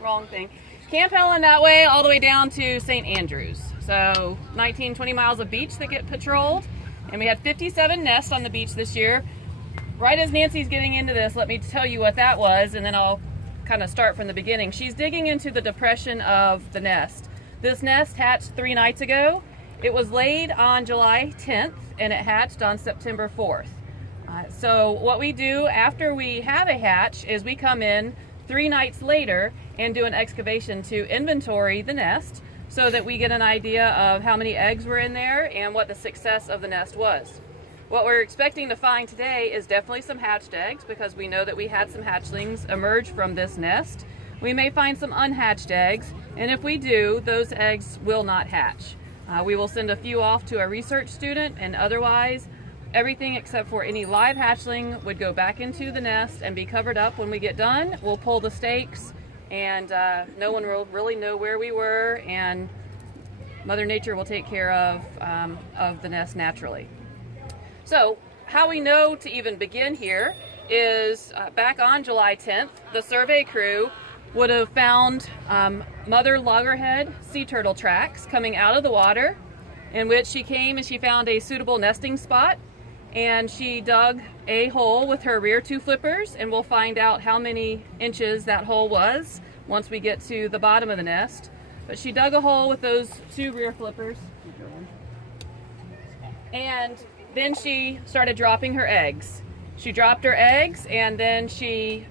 Wrong thing. Camp Helen that way all the way down to St. Andrews. So 19, 20 miles of beach that get patrolled. And we had 57 nests on the beach this year. Right as Nancy's getting into this, let me tell you what that was, and then I'll kind of start from the beginning. She's digging into the depression of the nest. This nest hatched 3 nights ago. It was laid on July 10th and it hatched on September 4th. So what we do after we have a hatch is we come in 3 nights later and do an excavation to inventory the nest so that we get an idea of how many eggs were in there and what the success of the nest was. What we're expecting to find today is definitely some hatched eggs because we know that we had some hatchlings emerge from this nest. We may find some unhatched eggs, and if we do, those eggs will not hatch. We will send a few off to a research student, and otherwise everything except for any live hatchling would go back into the nest and be covered up when we get done. We'll pull the stakes and no one will really know where we were, and Mother Nature will take care of the nest naturally. So how we know to even begin here is back on July 10th, the survey crew would have found mother loggerhead sea turtle tracks coming out of the water, in which she came and she found a suitable nesting spot, and she dug a hole with her rear 2 flippers, and we'll find out how many inches that hole was once we get to the bottom of the nest. But she dug a hole with those 2 rear flippers, and then she started dropping her eggs. She dropped her eggs, and then she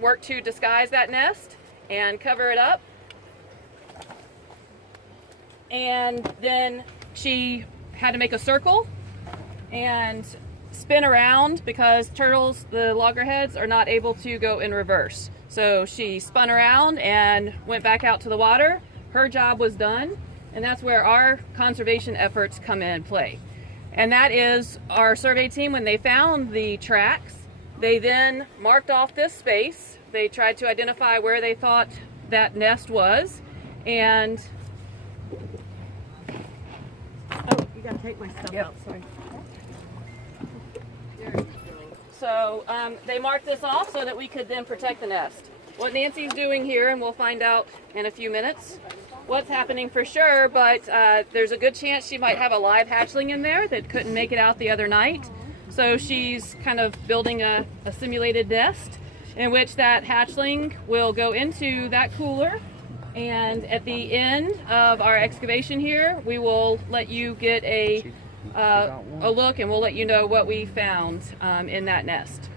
worked to disguise that nest and cover it up. And then she had to make a circle and spin around because turtles, the loggerheads, are not able to go in reverse. So she spun around and went back out to the water. Her job was done, and that's where our conservation efforts come in play. And that is our survey team, when they found the tracks, they then marked off this space. They tried to identify where they thought that nest was, and oh, you gotta take my stuff out, sorry. So they marked this off so that we could then protect the nest. What Nancy's doing here, and we'll find out in a few minutes what's happening for sure, but there's a good chance she might have a live hatchling in there that couldn't make it out the other night. So she's kind of building a simulated nest in which that hatchling will go into that cooler, and at the end of our excavation here we will let you get a look, and we'll let you know what we found in that nest.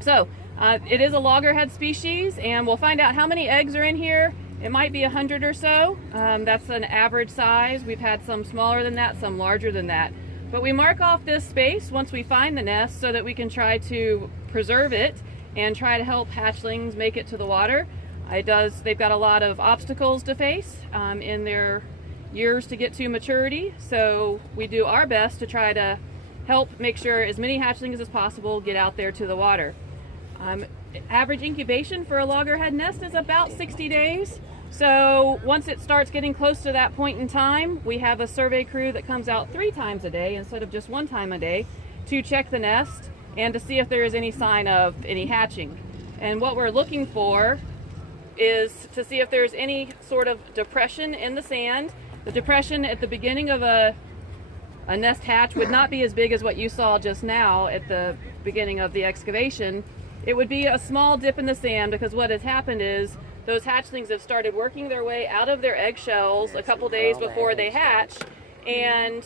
So it is a loggerhead species, and we'll find out how many eggs are in here. It might be 100 or so. That's an average size. We've had some smaller than that, some larger than that. But we mark off this space once we find the nest so that we can try to preserve it and try to help hatchlings make it to the water. They've got a lot of obstacles to face in their years to get to maturity, so we do our best to try to help make sure as many hatchlings as possible get out there to the water. Average incubation for a loggerhead nest is about 60 days. So once it starts getting close to that point in time, we have a survey crew that comes out 3 times a day instead of just 1 time a day to check the nest and to see if there is any sign of any hatching. And what we're looking for is to see if there's any sort of depression in the sand. The depression at the beginning of a nest hatch would not be as big as what you saw just now at the beginning of the excavation. It would be a small dip in the sand because what has happened is those hatchlings have started working their way out of their eggshells a couple days before they hatch, and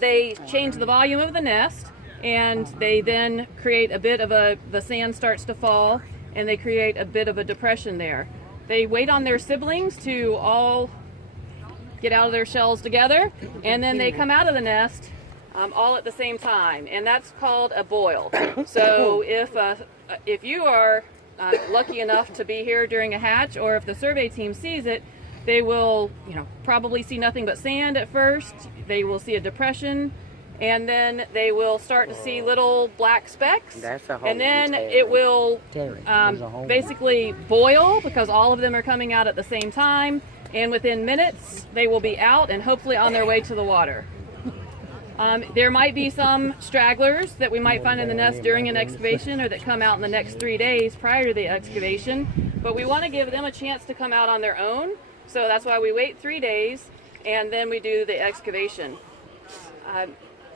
they change the volume of the nest, and they then create a bit of the sand starts to fall, and they create a bit of a depression there. They wait on their siblings to all get out of their shells together, and then they come out of the nest all at the same time, and that's called a boil. So if you are lucky enough to be here during a hatch, or if the survey team sees it, they will probably see nothing but sand at first. They will see a depression, and then they will start to see little black specks, and then it will basically boil because all of them are coming out at the same time, and within minutes they will be out and hopefully on their way to the water. There might be some stragglers that we might find in the nest during an excavation or that come out in the next 3 days prior to the excavation, but we want to give them a chance to come out on their own, so that's why we wait 3 days and then we do the excavation.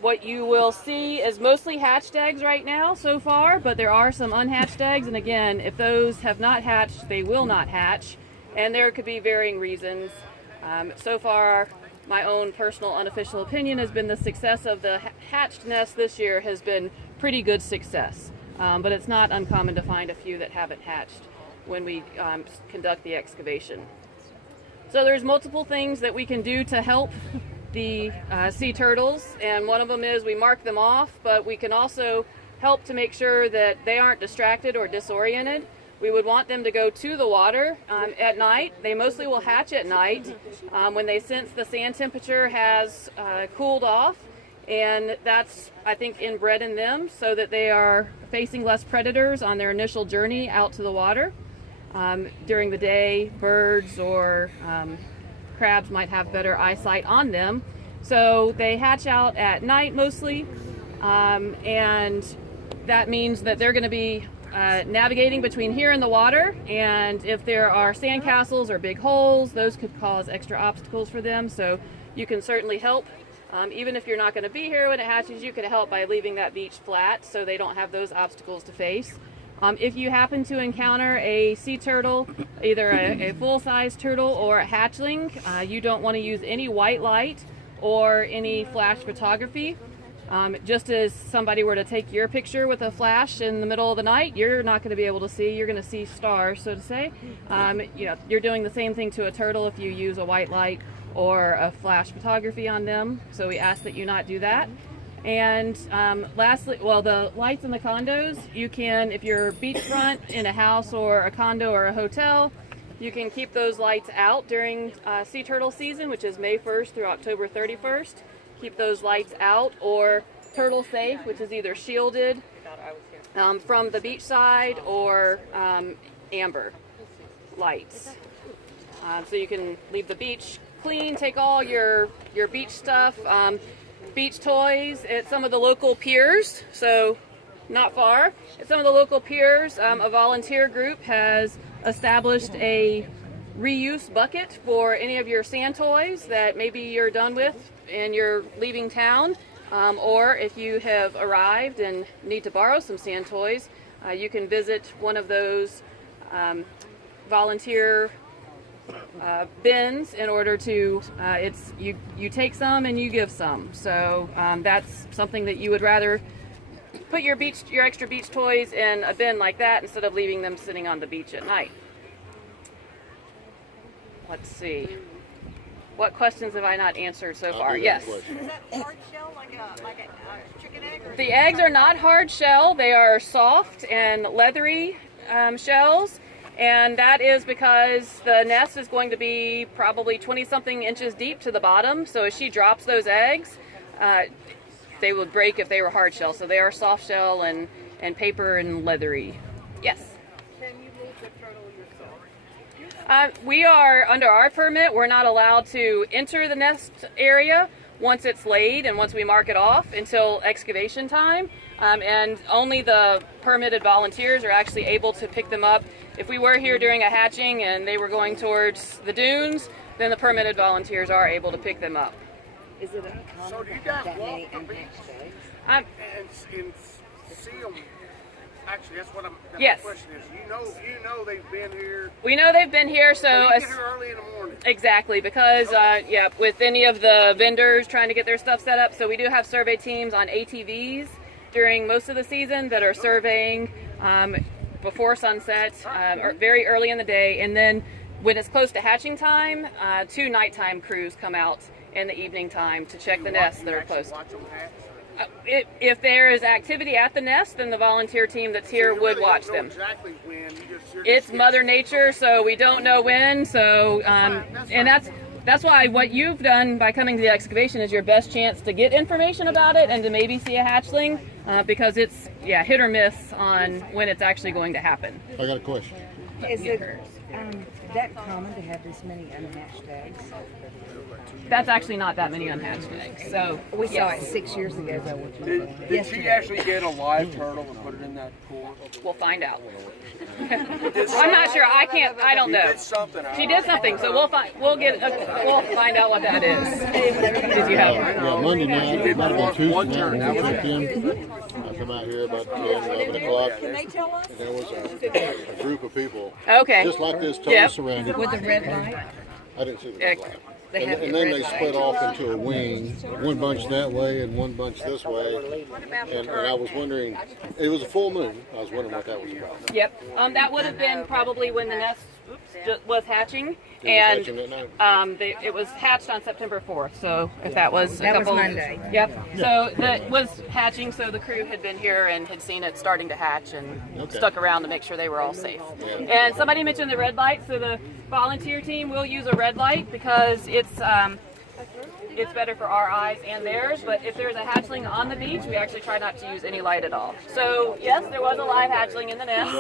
What you will see is mostly hatched eggs right now so far, but there are some unhatched eggs, and again, if those have not hatched, they will not hatch, and there could be varying reasons. So far, my own personal unofficial opinion has been the success of the hatched nest this year has been pretty good success, but it's not uncommon to find a few that haven't hatched when we conduct the excavation. So there's multiple things that we can do to help the sea turtles, and one of them is we mark them off, but we can also help to make sure that they aren't distracted or disoriented. We would want them to go to the water at night. They mostly will hatch at night when they sense the sand temperature has cooled off, and that's, I think, inbred in them so that they are facing less predators on their initial journey out to the water. During the day, birds or crabs might have better eyesight on them, so they hatch out at night mostly, and that means that they're going to be navigating between here and the water, and if there are sandcastles or big holes, those could cause extra obstacles for them, so you can certainly help. Even if you're not going to be here when it hatches, you can help by leaving that beach flat so they don't have those obstacles to face. If you happen to encounter a sea turtle, either a full-size turtle or a hatchling, you don't want to use any white light or any flash photography. Just as somebody were to take your picture with a flash in the middle of the night, you're not going to be able to see. You're going to see stars, so to say. You're doing the same thing to a turtle if you use a white light or a flash photography on them. So we ask that you not do that. And lastly, well, the lights in the condos, you can, if you're beachfront in a house or a condo or a hotel, you can keep those lights out during sea turtle season, which is May 1st through October 31st. Keep those lights out, or turtle safe, which is either shielded from the beach side or amber lights. So you can leave the beach clean, take all your beach stuff, beach toys at some of the local piers, so not far. At some of the local piers, a volunteer group has established a reuse bucket for any of your sand toys that maybe you're done with and you're leaving town, or if you have arrived and need to borrow some sand toys, you can visit one of those volunteer bins in order to you take some and you give some, so that's something that you would rather put your extra beach toys in a bin like that instead of leaving them sitting on the beach at night. Let's see, what questions have I not answered so far? Yes. Is that hard shell like a chicken egg? Or the eggs are not hard shell, they are soft and leathery shells. And that is because the nest is going to be probably 20-something inches deep to the bottom. So as she drops those eggs, they would break if they were hard shell. So they are soft shell and paper and leathery. Yes? can you move the turtle yourself? We are, under our permit, we're not allowed to enter the nest area once it's laid and once we mark it off until excavation time. And only the permitted volunteers are actually able to pick them up. If we were here during a hatching and they were going towards the dunes, then the permitted volunteers are able to pick them up. Is it So do you guys walk the beach and see them? Actually, that's what Yes. my question is. You know they've been here. We know they've been here, so You get here early in the morning. exactly, because with any of the vendors trying to get their stuff set up, so we do have survey teams on ATVs during most of the season that are surveying before sunset, or very early in the day, and then when it's close to hatching time, 2 nighttime crews come out in the evening time to check the nests that are close. Watch them hatch. If there is activity at the nest, then the volunteer team that's here You would really watch don't know them. exactly when. You're It's just Mother guessing. Nature, so we don't know when. So, and that's why what you've done by coming to the excavation is your best chance to get information about it and to maybe see a hatchling, because it's hit or miss on when it's actually going to happen. I got a question. Is it that common to have this many unhatched eggs? That's actually not that many unhatched eggs. So We saw it 6 years ago, though. Did she actually get a live turtle and put it in that pool? we'll find out. I'm not sure. I can't. I don't She know. did something. She did something, so we'll find. We'll find out what that is. Did you have? Yeah, Monday night, it might have been One Tuesday turn, night, that when was we checked in. I come out here about 10, 11 o'clock. And there was a group of people, Okay. just like this, totally Yep. surrounded. With the red light? I didn't see the red light. They have And the then red they light. split off into a wing, one bunch that way and one bunch this way. And I was wondering, it was a full moon. I was wondering what that was about. Yep. That would have been probably when the nest was hatching, It was hatching that night. it was hatched on September 4th. So if that was That was Monday. Yep. So that was hatching. So the crew had been here and had seen it starting to hatch and Okay. stuck around to make sure they were all safe. Yeah. And somebody mentioned the red light. So the volunteer team will use a red light because it's better for our eyes and theirs, but if there's a hatchling on the beach, we actually try not to use any light at all. So yes, there was a live hatchling in the nest.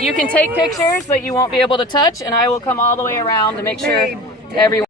You can take pictures, but you won't be able to touch, and I will come all the way around to make sure everyone